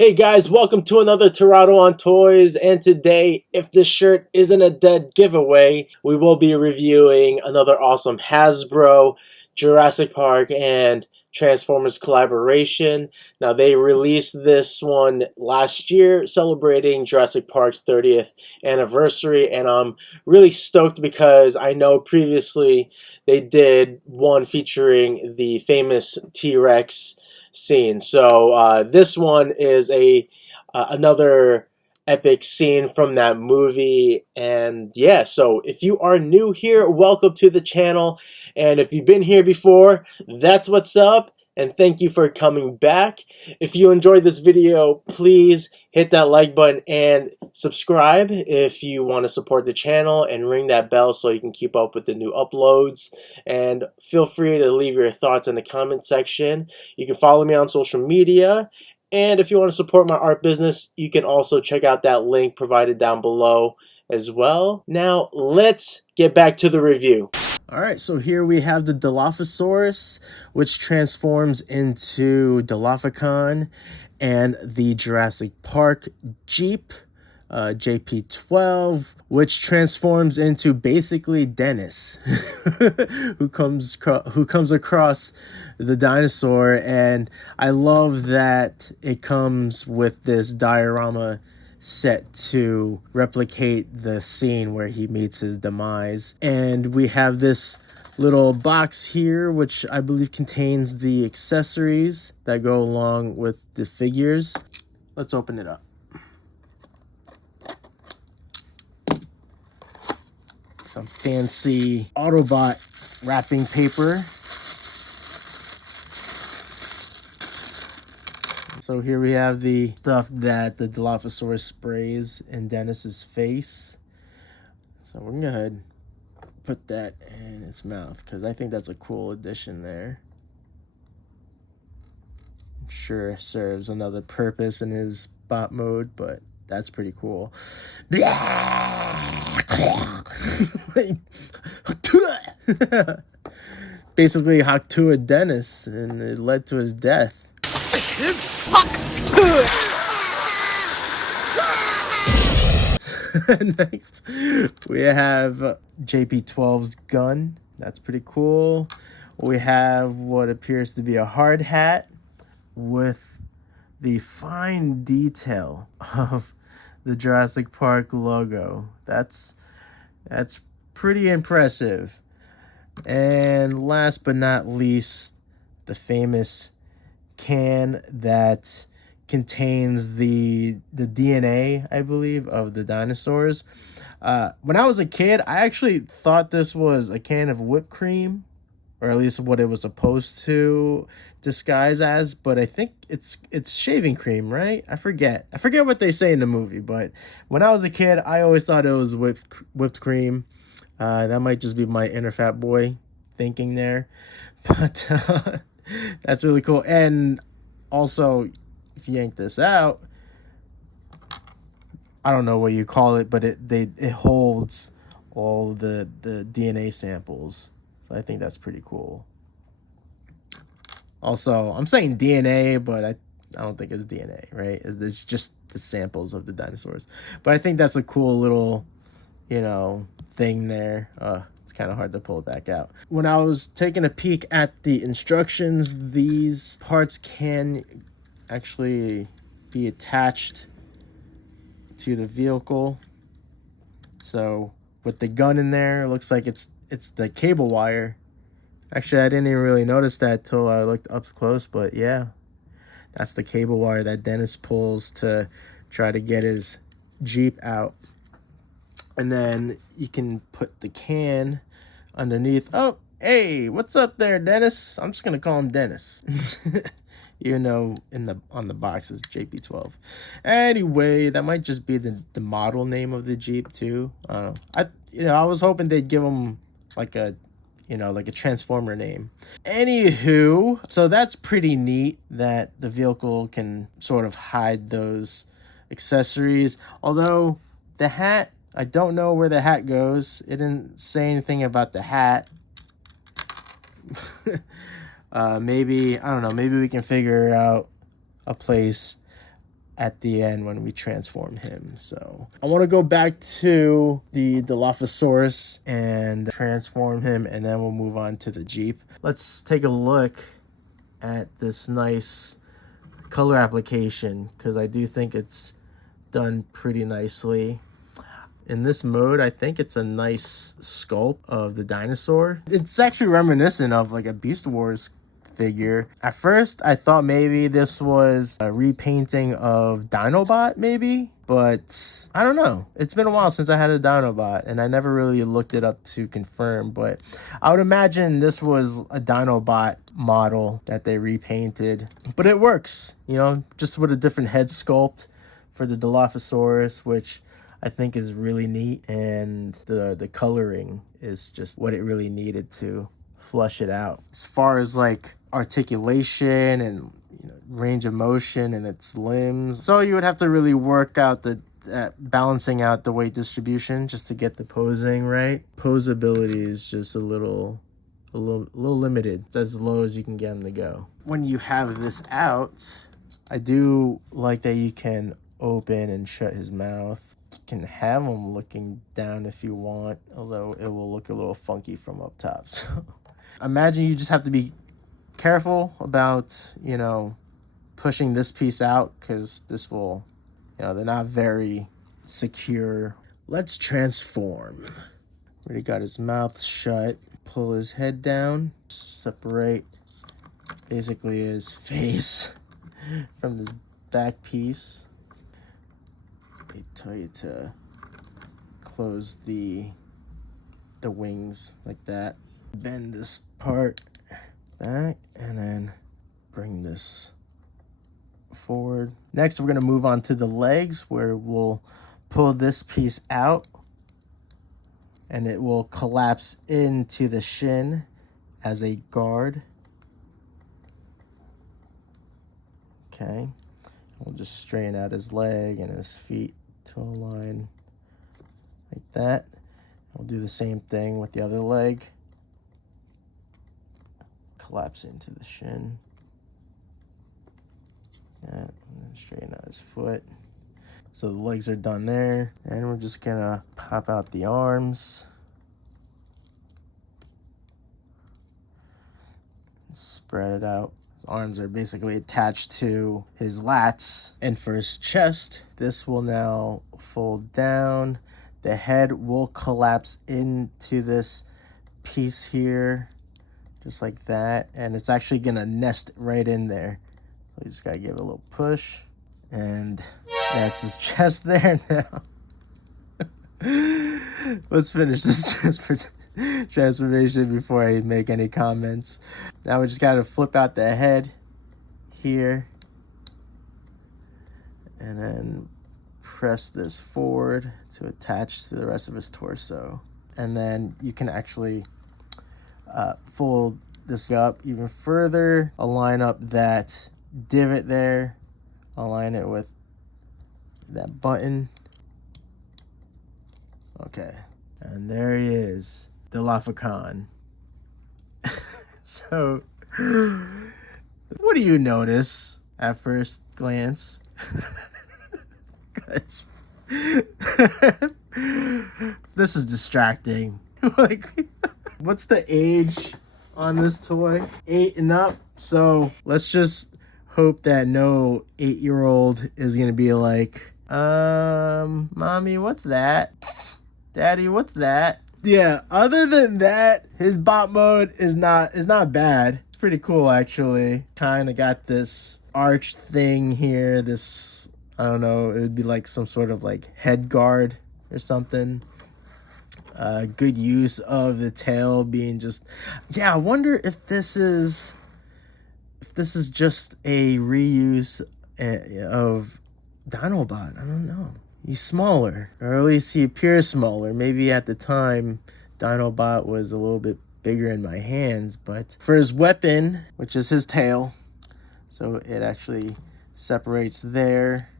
Hey guys, welcome to another Toronto on Toys, and today, if this shirt isn't a dead giveaway, we will be reviewing another awesome Hasbro, Jurassic Park, and Transformers collaboration. Now, they released this one last year, celebrating Jurassic Park's 30th anniversary, and I'm really stoked because I know previously they did one featuring the famous T-Rex scene. So this one is another epic scene from that movie. And yeah, so if you are new here, welcome to the channel. And if you've been here before, that's what's up. And thank you for coming back. If you enjoyed this video, please hit that like button and subscribe if you want to support the channel, and ring that bell so you can keep up with the new uploads. And feel free to leave your thoughts in the comment section. You can follow me on social media. And if you want to support my art business, you can also check out that link provided down below as well. Now, let's get back to the review. Alright, so here we have the Dilophosaurus, which transforms into Dilophocon, and the Jurassic Park Jeep, JP12, which transforms into basically Dennis, who comes across the dinosaur. And I love that it comes with this diorama set to replicate the scene where he meets his demise. And we have this little box here, which I believe contains the accessories that go along with the figures. Let's open it up. Some fancy Autobot wrapping paper. So here we have the stuff that the Dilophosaurus sprays in Dennis's face. So we're gonna go ahead and put that in its mouth, because I think that's a cool addition there. I'm sure it serves another purpose in his bot mode, but that's pretty cool. Basically Haktua Dennis, and it led to his death. Next, we have JP12's gun. That's pretty cool. We have what appears to be a hard hat with the fine detail of the Jurassic Park logo. That's pretty impressive. And last but not least, the famous can that contains the DNA, I believe, of the dinosaurs. When I was a kid, I actually thought this was a can of whipped cream, or at least what it was supposed to disguise as, but I think it's shaving cream, right? I forget what they say in the movie, but when I was a kid, I always thought it was whipped cream. That might just be my inner fat boy thinking there, but that's really cool. And also, if you yank this out, I don't know what you call it, but it holds all the DNA samples. So I think that's pretty cool. Also, I'm saying DNA, but I don't think it's DNA, right? It's just the samples of the dinosaurs. But I think that's a cool little, thing there. It's kind of hard to pull it back out. When I was taking a peek at the instructions, these parts can actually be attached to the vehicle. So with the gun in there, it looks like it's the cable wire. Actually, I didn't even really notice that till I looked up close, but yeah, that's the cable wire that Dennis pulls to try to get his Jeep out. And then you can put the can underneath. Oh, hey, what's up there, Dennis? I'm just gonna call him Dennis. Even though on the box is JP12. Anyway, that might just be the model name of the Jeep too. I don't know. I was hoping they'd give him like a Transformer name. Anywho, so that's pretty neat that the vehicle can sort of hide those accessories. Although the hat, I don't know where the hat goes. It didn't say anything about the hat. Maybe, I don't know, maybe we can figure out a place at the end when we transform him. So I want to go back to the Dilophosaurus and transform him, and then we'll move on to the Jeep. Let's take a look at this nice color application, because I do think it's done pretty nicely. In this mode, I think it's a nice sculpt of the dinosaur. It's actually reminiscent of like a Beast Wars figure. At first, I thought maybe this was a repainting of Dinobot, maybe, but I don't know. It's been a while since I had a Dinobot, and I never really looked it up to confirm, but I would imagine this was a Dinobot model that they repainted. But it works, you know, just with a different head sculpt for the Dilophosaurus, which I think is really neat, and the coloring is just what it really needed to flush it out. As far as like articulation and, you know, range of motion and its limbs, so you would have to really work out the balancing out the weight distribution just to get the posing right. Posability is just a little limited. It's as low as you can get them to go. When you have this out, I do like that you can open and shut his mouth. You can have him looking down if you want, although it will look a little funky from up top. So imagine you just have to be careful about, you know, pushing this piece out, because this will, you know, they're not very secure. Let's transform. Already got his mouth shut. Pull his head down. Separate basically his face from this back piece. They tell you to close the wings like that. Bend this part back and then bring this forward. Next, we're going to move on to the legs, where we'll pull this piece out and it will collapse into the shin as a guard. Okay. We'll just straighten out his leg and his feet to align like that. We'll do the same thing with the other leg. Collapse into the shin. Yeah, and then straighten out his foot. So the legs are done there. And we're just gonna pop out the arms. Spread it out. His arms are basically attached to his lats. And for his chest, this will now fold down. The head will collapse into this piece here, just like that. And it's actually gonna nest right in there. So you just gotta give it a little push. And that's his chest there now. Let's finish this transformation before I make any comments. Now we just gotta flip out the head here and then press this forward to attach to the rest of his torso. And then you can actually fold this up even further, align up that divot there, align it with that button. Okay, and there he is, Dilophocon. So, what do you notice at first glance? Guys, this is distracting. Like, what's the age on this toy? 8 and up. So let's just hope that no 8-year-old is gonna be like, mommy, what's that? Daddy, what's that? Yeah, other than that, his bot mode is not bad. It's pretty cool, actually. Kind of got this arch thing here. This, I don't know, it would be like some sort of like head guard or something. Good use of the tail being just, yeah, I wonder if this is just a reuse of Dinobot. I don't know. He's smaller, or at least he appears smaller. Maybe at the time, Dinobot was a little bit bigger in my hands, but for his weapon, which is his tail, so it actually separates there,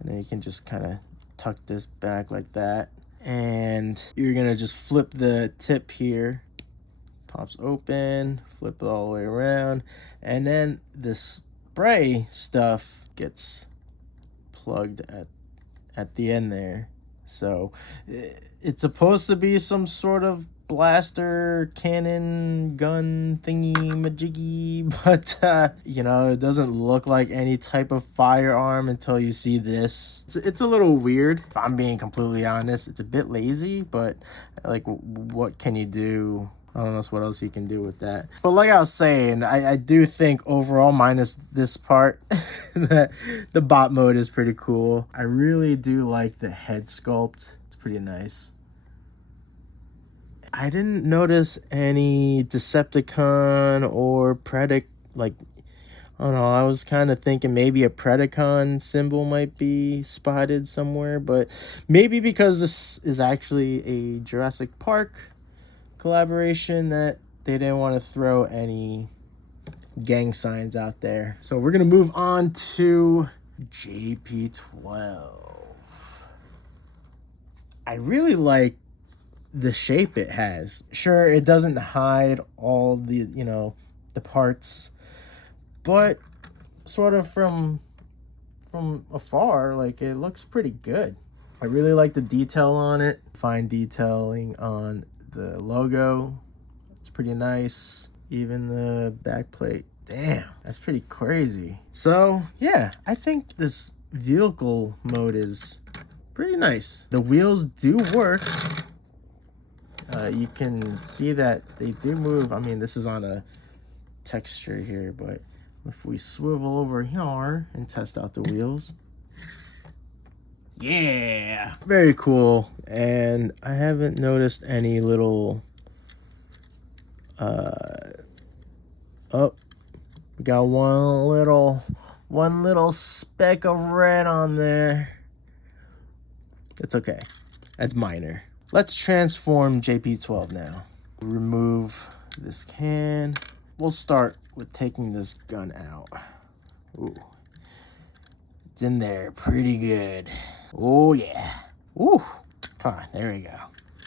and then you can just kind of tuck this back like that, and you're gonna just flip the tip here, pops open, flip it all the way around, and then the spray stuff gets plugged at the end there. So it's supposed to be some sort of blaster cannon gun thingy majiggy, but you know, it doesn't look like any type of firearm until you see this. It's a little weird, if I'm being completely honest. It's a bit lazy, but like, what can you do? I don't know what else you can do with that. But like I was saying, I do think overall, minus this part, that the bot mode is pretty cool. I really do like the head sculpt. It's pretty nice. I didn't notice any Decepticon or like, I don't know, I was kind of thinking maybe a Predacon symbol might be spotted somewhere, but maybe because this is actually a Jurassic Park collaboration that they didn't want to throw any gang signs out there. So we're going to move on to JP12. I really like the shape it has. Sure, it doesn't hide all the, you know, the parts, but sort of from afar, like, it looks pretty good. I really like the detail on it. Fine detailing on the logo. It's pretty nice. Even the back plate. Damn, that's pretty crazy. So yeah, I think this vehicle mode is pretty nice. The wheels do work. You can see that they do move. I mean, this is on a texture here, but if we swivel over here and test out the wheels, yeah, very cool. And I haven't noticed any little oh, we got one little speck of red on there. It's okay, that's minor. Let's transform JP12 now. Remove this can. We'll start with taking this gun out. Ooh, it's in there pretty good. Oh yeah. Ooh, come on, there we go.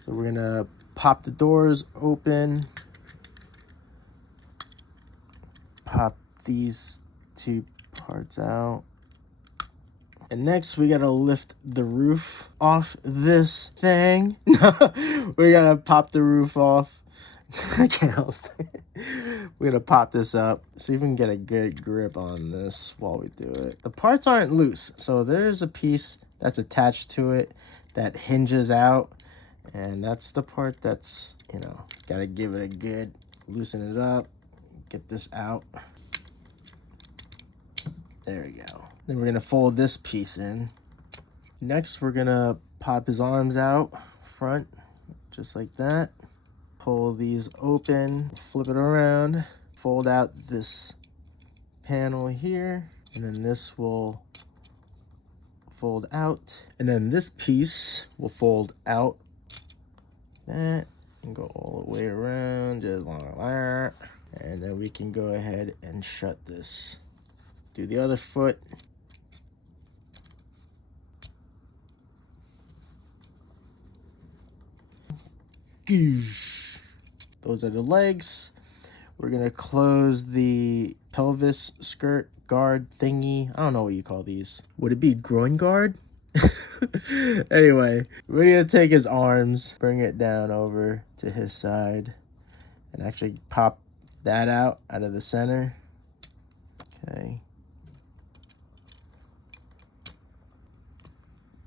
So we're gonna pop the doors open. Pop these two parts out. And next we gotta lift the roof off this thing. We gotta pop the roof off. I can't help it. We're gonna pop this up. See if we can get a good grip on this while we do it. The parts aren't loose, so there's a piece that's attached to it that hinges out. And that's the part that's, you know, gotta give it a good, loosen it up, get this out. There we go. Then we're gonna fold this piece in. Next, we're gonna pop his arms out front, just like that. Pull these open, flip it around, fold out this panel here, and then this will fold out. And then this piece will fold out that and go all the way around, just like that. And then we can go ahead and shut this. Do the other foot. Those are the legs. We're gonna close the pelvis skirt guard thingy. I don't know what you call these. Would it be groin guard? Anyway, we're gonna take his arms, bring it down over to his side, and actually pop that out of the center. Okay.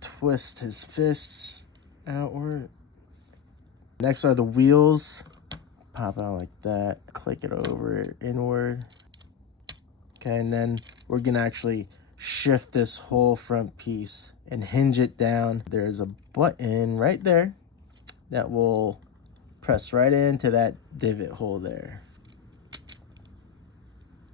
Twist his fists outward. Next are the wheels. Pop out like that. Click it over inward. Okay, and then we're gonna actually shift this whole front piece and hinge it down. There's a button right there that will press right into that divot hole there.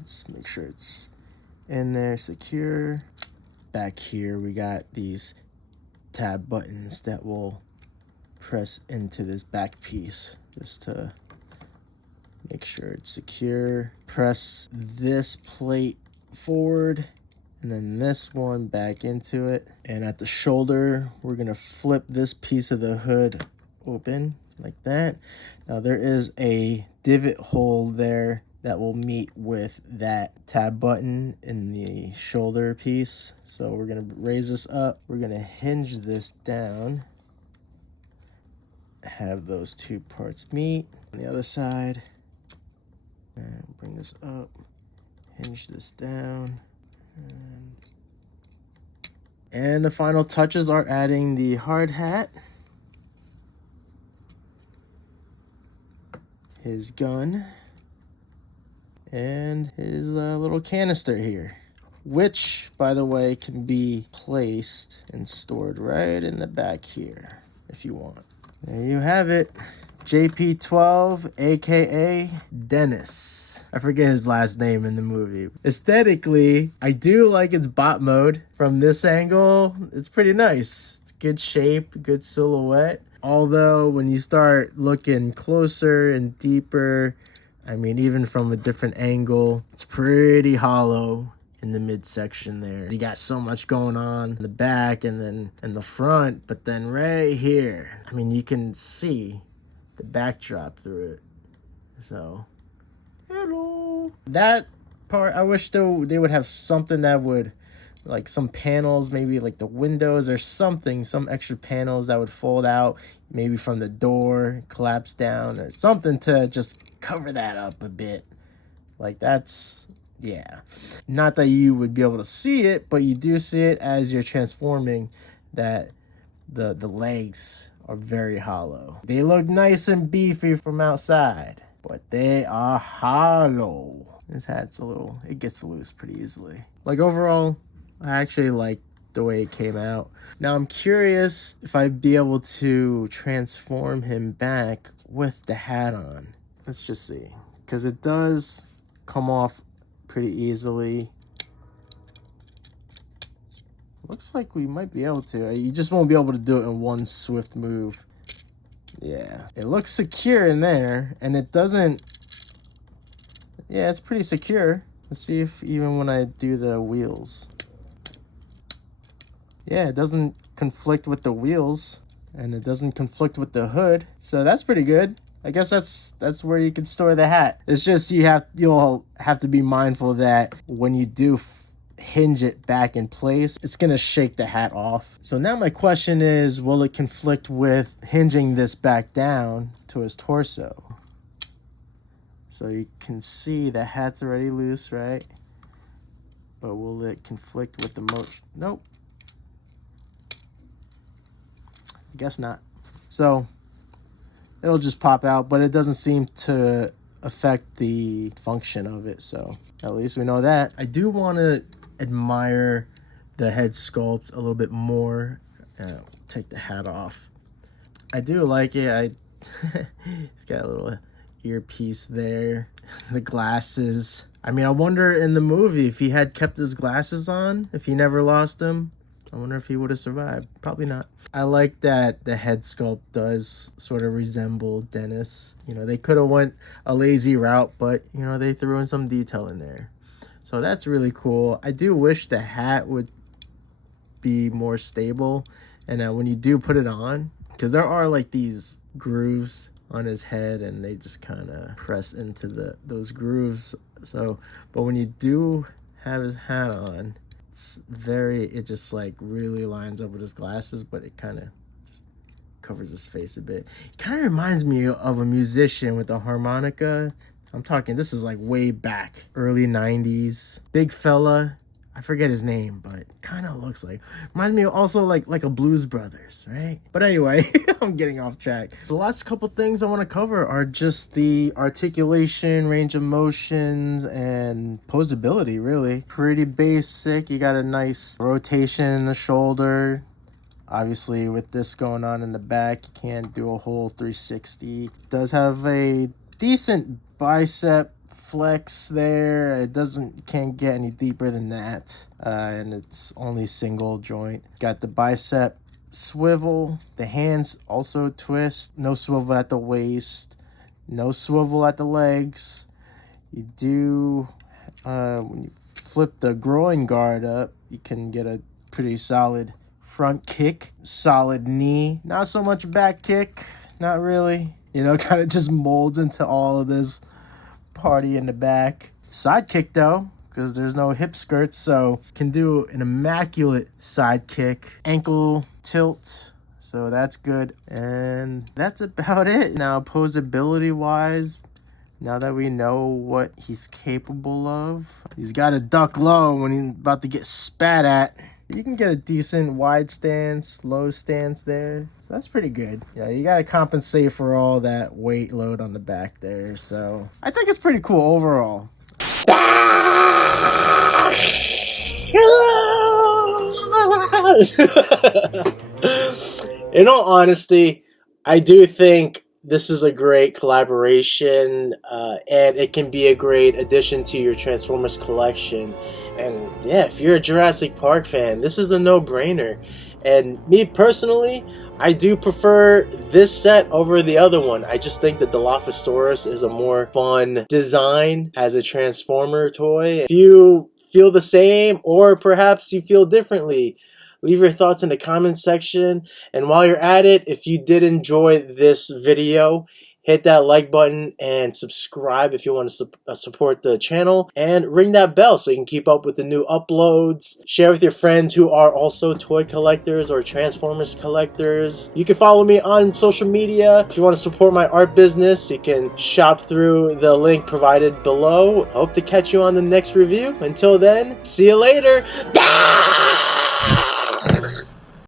Just make sure it's in there, secure. Back here, we got these tab buttons that will press into this back piece just to make sure it's secure. Press this plate forward and then this one back into it. And at the shoulder, we're gonna flip this piece of the hood open like that. Now there is a divot hole there that will meet with that tab button in the shoulder piece. So we're gonna raise this up, we're gonna hinge this down, have those two parts meet. On the other side, and bring this up, hinge this down, and the final touches are adding the hard hat, his gun, and his little canister here, which, by the way, can be placed and stored right in the back here if you want. There you have it. JP12, aka Dennis. I forget his last name in the movie. Aesthetically, I do like its bot mode. From this angle, it's pretty nice. It's good shape, good silhouette. Although when you start looking closer and deeper, I mean, even from a different angle, it's pretty hollow in the midsection there. You got so much going on in the back and then in the front, but then right here, I mean, you can see the backdrop through it. So, hello. That part, I wish they would have something that would, like some panels, maybe like the windows or something, some extra panels that would fold out, maybe from the door, collapse down, or something to just cover that up a bit. Like that's, yeah. Not that you would be able to see it, but you do see it as you're transforming, that the legs are very hollow. They look nice and beefy from outside, but they are hollow. This hat's a little, it gets loose pretty easily. Like overall, I actually like the way it came out. Now I'm curious if I'd be able to transform him back with the hat on. Let's just see, because it does come off pretty easily. Looks like we might be able to. You just won't be able to do it in one swift move. Yeah, it looks secure in there, and it doesn't. Yeah, it's pretty secure. Let's see if even when I do the wheels. Yeah, it doesn't conflict with the wheels, and it doesn't conflict with the hood. So that's pretty good. I guess that's where you can store the hat. It's just you'll have to be mindful that when you do hinge it back in place, it's gonna shake the hat off. So now my question is, will it conflict with hinging this back down to his torso? So you can see the hat's already loose, right? But will it conflict with the motion? Nope. I guess not. So it'll just pop out, but it doesn't seem to affect the function of it. So at least we know that. I do want to admire the head sculpt a little bit more. Take the hat off. I do like it. He's got a little earpiece there. The glasses. I mean, I wonder in the movie if he had kept his glasses on, if he never lost them, I wonder if he would have survived. Probably not. I like that the head sculpt does sort of resemble Dennis. You know, they could have went a lazy route, but, you know, they threw in some detail in there. So that's really cool. I do wish the hat would be more stable. And when you do put it on, because there are like these grooves on his head and they just kind of press into those grooves. So, but when you do have his hat on, it just like really lines up with his glasses, but it kind of covers his face a bit. It kind of reminds me of a musician with a harmonica. I'm talking, this is like way back, early 90s. Big fella. I forget his name, but kind of looks like, reminds me also like a Blues Brothers, right? But anyway, I'm getting off track. The last couple things I want to cover are just the articulation, range of motions, and posability, really. Pretty basic. You got a nice rotation in the shoulder. Obviously, with this going on in the back, you can't do a whole 360. It does have a decent bicep flex there. It can't get any deeper than that, and it's only single joint. Got the bicep swivel. The hands also twist. No swivel at the waist, no swivel at the legs. You do when you flip the groin guard up, you can get a pretty solid front kick, solid knee. Not so much back kick, not really. You know, kind of just molds into all of this party in the back. Sidekick though, because there's no hip skirts, so can do an immaculate sidekick. Ankle tilt, so that's good. And that's about it. Now, posability wise, now that we know what he's capable of, he's got to duck low when he's about to get spat at. You can get a decent wide stance, low stance there. So that's pretty good. Yeah, you got to compensate for all that weight load on the back there. So I think it's pretty cool overall. In all honesty, I do think this is a great collaboration, and it can be a great addition to your Transformers collection. And yeah, if you're a Jurassic Park fan, this is a no-brainer. And me personally, I do prefer this set over the other one. I just think the Dilophosaurus is a more fun design as a Transformer toy. If you feel the same, or perhaps you feel differently, leave your thoughts in the comments section. And while you're at it, if you did enjoy this video, hit that like button and subscribe if you want to support the channel, and ring that bell so you can keep up with the new uploads. Share with your friends who are also toy collectors or Transformers collectors. You can follow me on social media. If you want to support my art business, you can shop through the link provided below. Hope to catch you on the next review. Until then, see you later.